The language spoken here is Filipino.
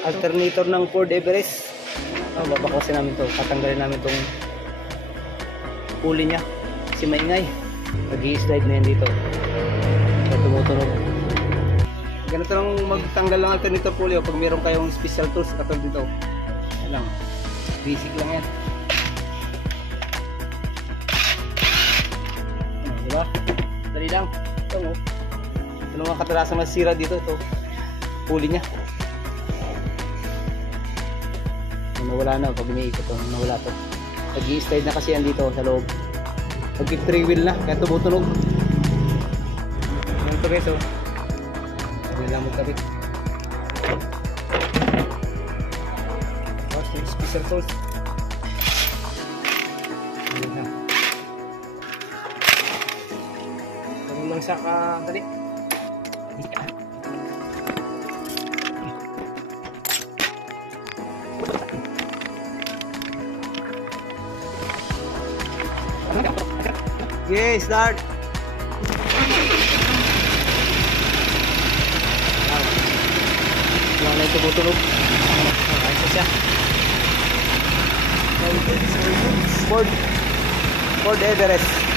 Alternator ng Ford Everest. Babaklasin namin to. Tatanggalin namin tong pulley nya kasi maingay. Mag-i-slide na yan dito. Kaya tumutunog. Ganito lang magtanggal ng alternator pulley pag meron kayong special tools katulad dito. Yan lang. Basic lang yan. Diba? Dali lang. Ito mo. Ito mga katarasang nasira dito. Ito. Pulley nya. Nawala na pag iniikot to, nawala to. Nag-i-slide na kasi yan dito sa loob. Nag-3 wheel na kaya tumutunog. Yan to guys, oh. Hindi lang magkabit. Tapos yung special tools. Ayan na. Ganun lang siya kadali. Okay, start. Lang na ito butulog. Ayos siya. Ford Everest.